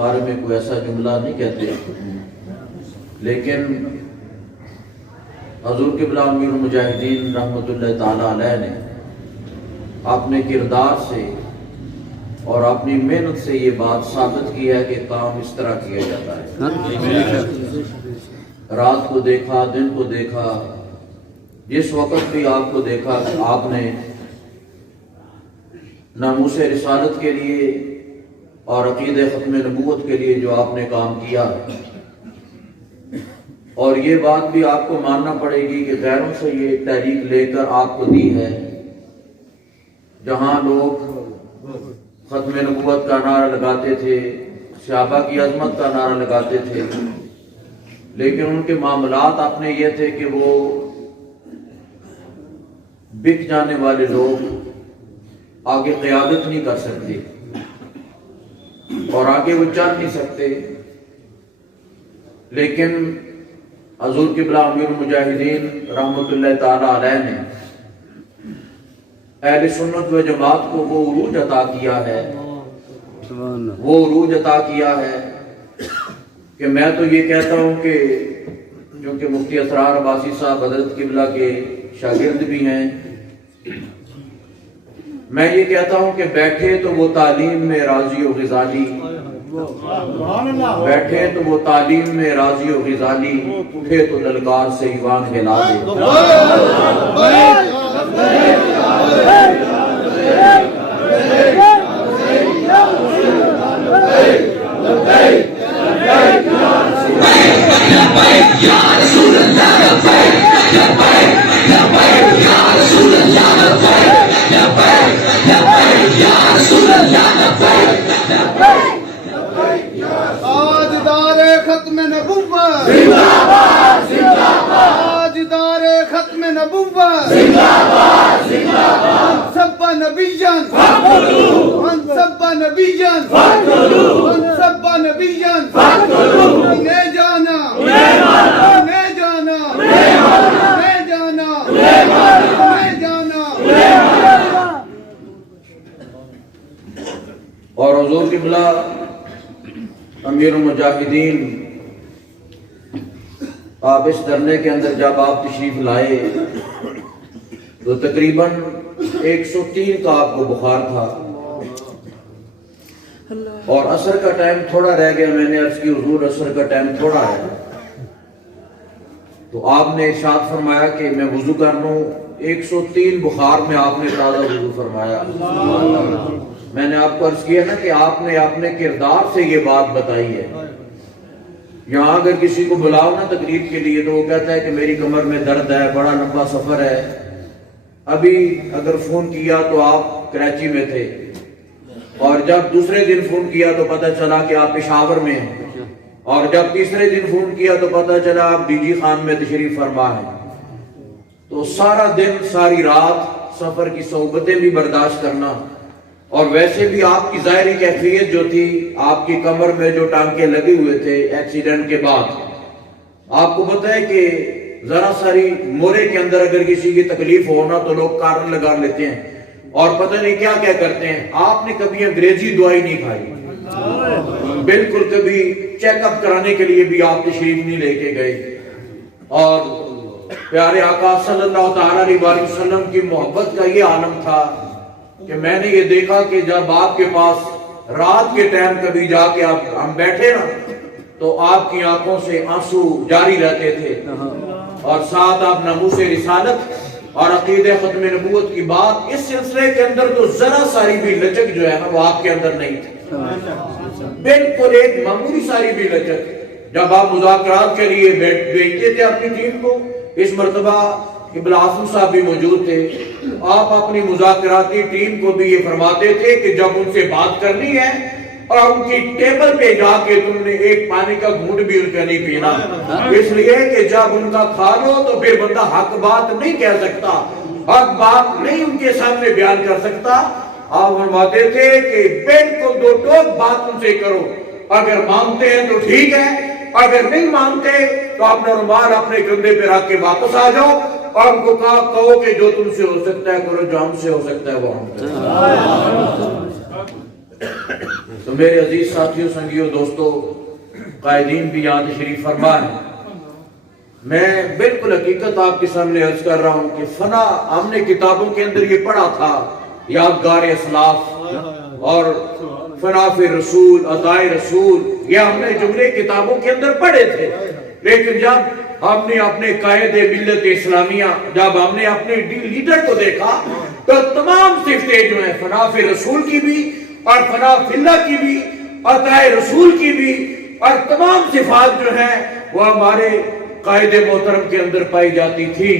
بارے میں کوئی ایسا جملہ نہیں کہتے، لیکن حضور قبلہ امیر المجاہدین رحمۃ اللہ تعالی علیہ نے اپنے کردار سے اور اپنی محنت سے یہ بات ثابت کی ہے کہ کام اس طرح کیا جاتا ہے۔ رات کو دیکھا، دن کو دیکھا، جس وقت بھی آپ کو دیکھا کہ آپ نے ناموس رسالت کے لیے اور عقید ختم نبوت کے لیے جو آپ نے کام کیا ہے، اور یہ بات بھی آپ کو ماننا پڑے گی کہ غیروں سے یہ تحریک لے کر آپ کو دی ہے، جہاں لوگ ختم نبوت کا نعرہ لگاتے تھے، صحابہ کی عظمت کا نعرہ لگاتے تھے، لیکن ان کے معاملات اپنے یہ تھے کہ وہ بک جانے والے لوگ آگے قیادت نہیں کر سکتے اور آگے وہ چل نہیں سکتے۔ لیکن حضور قبلہ امیر المجاہدین رحمۃ اللہ تعالی علیہ نے اہل سنت و جماعت کو وہ عروج عطا کیا ہے، وہ عروج عطا کیا ہے کہ میں تو یہ کہتا ہوں کہ چونکہ مفتی اسرار عباسی صاحب حضرت قبلہ کے شاگرد بھی ہیں، میں یہ کہتا ہوں کہ بیٹھے تو وہ تعلیم میں راضی و غزالی، بیٹھے تو وہ تعلیم میں راضی و غزالی، اٹھے تو للکار سے ایوان ہلا دے۔ اور حضور قبلہ امیر المجاہدین آپ اس دھرنے کے اندر جب آپ تشریف لائے تو تقریباً 103 کا آپ کو بخار تھا، اور عصر کا ٹائم تھوڑا رہ گیا۔ میں نے عرض کی حضور عصر کا ٹائم تھوڑا ہے، تو آپ نے ارشاد فرمایا کہ میں وضو کر لوں۔ 103 بخار میں آپ نے تازہ وضو فرمایا۔ میں نے آپ کو عرض کیا نا کہ آپ نے اپنے کردار سے یہ بات بتائی ہے۔ یہاں اگر کسی کو بلاؤ نا تقریر کے لیے تو وہ کہتا ہے کہ میری کمر میں درد ہے، بڑا لمبا سفر ہے۔ ابھی اگر فون کیا تو آپ کراچی میں تھے، اور جب دوسرے دن فون کیا تو پتہ چلا کہ آپ پشاور میں ہیں، اور جب تیسرے دن فون کیا تو پتہ چلا آپ ڈی جی خان میں تشریف فرما ہیں۔ تو سارا دن ساری رات سفر کی صحبتیں بھی برداشت کرنا، اور ویسے بھی آپ کی ظاہری کیفیت جو تھی، آپ کی کمر میں جو ٹانکے لگے ہوئے تھے ایکسیڈنٹ کے بعد، آپ کو پتہ ہے کہ ذرا ساری مورے کے اندر اگر کسی کی تکلیف ہونا تو لوگ کارن لگا لیتے ہیں اور پتہ نہیں کیا کیا کرتے ہیں۔ آپ نے کبھی انگریزی دوائی نہیں کھائی، بالکل کبھی چیک اپ کرانے کے لیے بھی آپ تشریف نہیں لے کے گئے، اور پیارے آقا صلی اللہ تعالی علیہ وسلم کی محبت کا یہ عالم تھا کہ میں نے یہ دیکھا کہ جب آپ کے پاس رات کے ٹائم کبھی جا کے ہم بیٹھے نا تو آپ کی آنکھوں سے آنسو جاری رہتے تھے، اور ساتھ آپ ناموس رسالت اور عقید ختم نبوت کی بات، اس سلسلے کے اندر تو ذرا ساری بھی لچک جو ہے نا وہ آپ کے اندر نہیں تھی، بالکل ایک معمولی ساری بھی لچک۔ جب آپ مذاکرات کے لیے بیٹھتے تھے اپنی ٹیم کو، اس مرتبہ قبلہ آصم صاحب بھی موجود تھے، آپ اپنی مذاکراتی ٹیم کو بھی یہ فرماتے تھے کہ جب ان سے بات کرنی ہے اور ان کی ٹیبل پہ جا کے تم نے ایک پانی کا گھونٹ بھی ان کا نہیں پینا، اس لیے کہ جب ان کا کھا لو تو پھر بندہ حق بات نہیں کہہ سکتا، حق بات نہیں ان کے سامنے بیان کر سکتا۔ آپ فرماتے تھے کہ بالکل دو ٹوک بات ان سے کرو، اگر مانتے ہیں تو ٹھیک ہے، اگر نہیں مانتے تو اپنا رومال اپنے کندھے پہ رکھ کے واپس آ جاؤ، اور ان کو کہو کہ جو تم سے ہو سکتا ہے کرو، جو ہم سے ہو سکتا ہے وہ ہم سے۔ تو میرے عزیز ساتھیوں، سنگیوں، دوستوں، قائدین بھی یہاں تشریف فرما ہے. میں بالکل حقیقت آپ کے سامنے عرض کر رہا ہوں کہ فنا ہم نے کتابوں کے اندر یہ پڑھا تھا، یادگار اسلاف اور فنا فی رسول، عطائے رسول، یہ ہم نے جملے کتابوں کے اندر پڑھے تھے. لیکن جب ہم نے اپنے قائد ملت اسلامیہ، جب ہم نے اپنے لیڈر کو دیکھا تو تمام صفتیں جو ہیں فنا فی رسول کی بھی اور فنا فی اللہ کی بھی، عطائے رسول کی بھی، اور تمام صفات جو ہیں وہ ہمارے قائد محترم کے اندر پائی جاتی تھی.